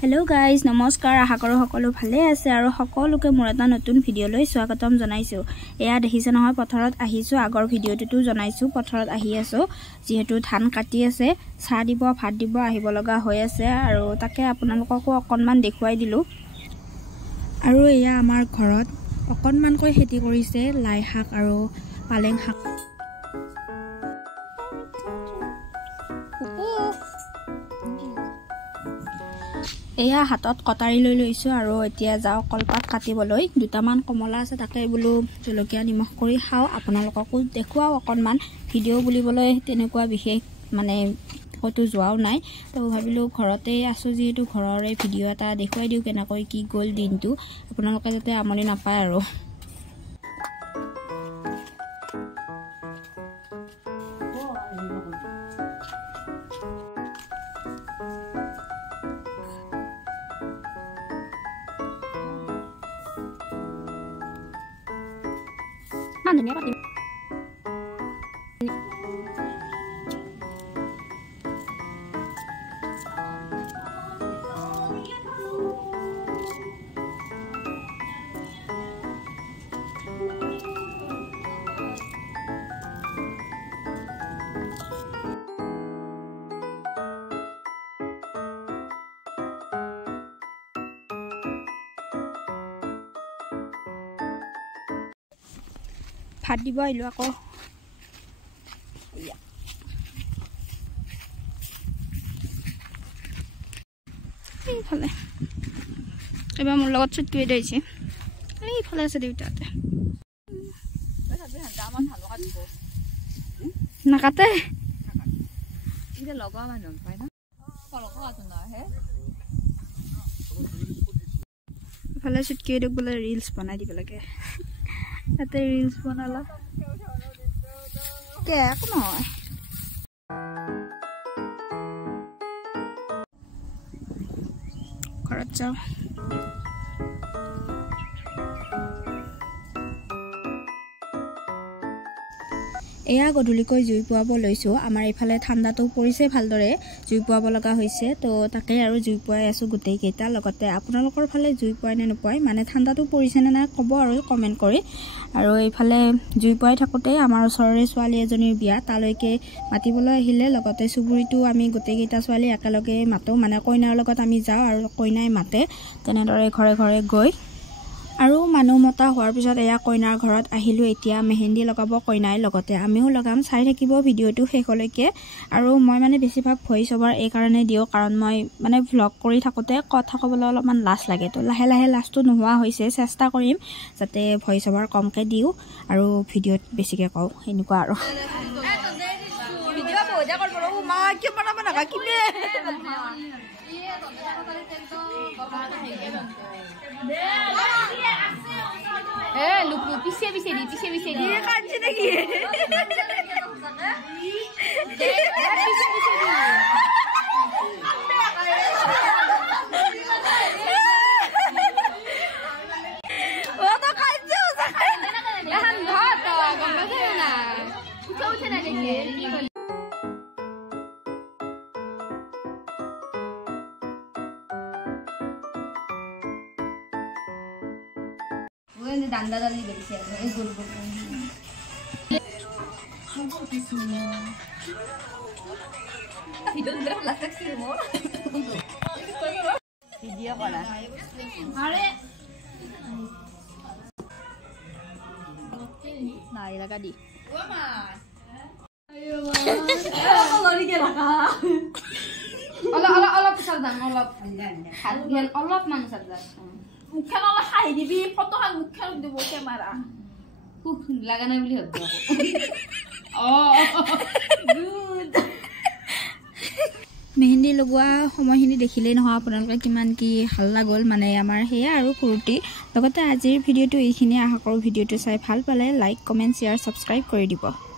hello guys नमस्कार आशा करो सकलो भाले আছে আৰু সকলোকে মোৰ এটা নতুন ভিডিও লৈ স্বাগতম জনাইছো এয়া দেখিছে নহয় পথাৰত আহিছো আগৰ ভিডিওটো জনাইছো পথাৰত আহি আছো যেহেতু ধান কাটি আছে চা দিব ভাত দিব আহিব লগা হৈ আছে আৰু তাকে আপোনালোককো অকনমান দেখুৱাই দিলো আৰু এয়া আমাৰ ঘৰত অকনমান কৈ খেতি কৰিছে লাই শাক আৰু পালেং শাক এয়া হাতত কটাৰি লৈ লৈছো আৰু এতিয়া যাও কলপাত কাটিবলৈ দুটামান কমলা আছে তাকে বলো জলকীয়া নিমখ কৰি খাও আপোনালোককো দেখুৱাও অকনমান ভিডিও বুলিবলৈ তেনেকুৱা বিশেষ মানে কতো যোৱাও নাই তো ভাবিলো ঘৰতে আছো যেহেতু ঘৰৰে ভিডিও এটা দেখুৱাই দিও কেনেকৈ কি গল দিনটো আপোনালোকে যাতে আমনি নাপায় আৰু ধুনীয়া কাটিম ভাত দিব আহিলো আকৌ এইফালে এবাৰ মোৰ লগত চুটকি দিছে এইফালে আছে দেউতাতে নাকাটে এইফালে চুটকি দিয়ক বোলে ৰিলছ বনাই দিব লাগে তাতে ৰিলছ বনালা কে একো নহয় ঘৰত যাওঁ এয়া গধূলিকৈ জুই পুৱাব লৈছো আমাৰ ইফালে ঠাণ্ডাটো পৰিছে ভালদৰে জুই পুৱাব লগা হৈছে তো তাকে আৰু জুই পুৱাই আছো গোটেই কেইটা লগতে আপোনালোকৰ ফালে জুই পুৱাই নে নপুৱাই মানে ঠাণ্ডাটো পৰিছে নে নাই ক'ব আৰু কমেন্ট কৰি আৰু এইফালে জুই পুৱাই থাকোতে আমাৰ ওচৰৰে ছোৱালী এজনীৰ বিয়া তালৈকে মাতিবলৈ আহিলে লগতে চুবুৰীটো আমি গোটেই কেইটা ছোৱালী একেলগে মাতো মানে কইনাৰ লগত আমি যাওঁ আৰু কইনাই মাতে তেনেদৰে ঘৰে ঘৰে গৈ আৰু মানুহ মতা হোৱাৰ পিছত এয়া কইনাৰ ঘৰত আহিলো এতিয়া মেহেন্দি লগাব কইনাই লগতে আমিও লগাম চাই থাকিব ভিডিওটো শেষলৈকে আৰু মই মানে বেছিভাগ ভইচ ওভাৰ এই কাৰণে দিও কাৰণ মই মানে ভ্লগ কৰি থাকোতে কথা ক'বলৈ অলপমান লাজ লাগে তো লাহে লাহে লাজটো নোহোৱা হৈছে চেষ্টা কৰিম যাতে ভইচ ওভাৰ কমকে দিও আৰু ভিডিওত বেছিকে কও এনেকুৱা আৰু ভিডিও বজা কৰব মা কি বনাব নাকা কিবে lupu pise di kanji lagi danda dali berisi ada guru-guru video berapa last sih mau video mana are nah ini lagi di ayo kalau di kelaka Allah besar dong Allah hadian Allah mana sadar মুখখান অলপ হাঁহি দিবি ফটোখন মুখখান দিব camera লাগা নাই বুলি ভাবো good mehndi লগোৱা সময়খিনি দেখিলেই নহয় আপোনালোকে কিমান কি হাল্লা গ'ল মানে আমাৰ হেয়া আৰু ফুৰ্তি লগতে আজিৰ ভিডিওটো এইখিনি আশা কৰোঁ ভিডিওটো চাই ভাল পালে লাইক কমেন্ট শ্বেয়াৰ সাবস্ক্ৰাইব কৰি দিব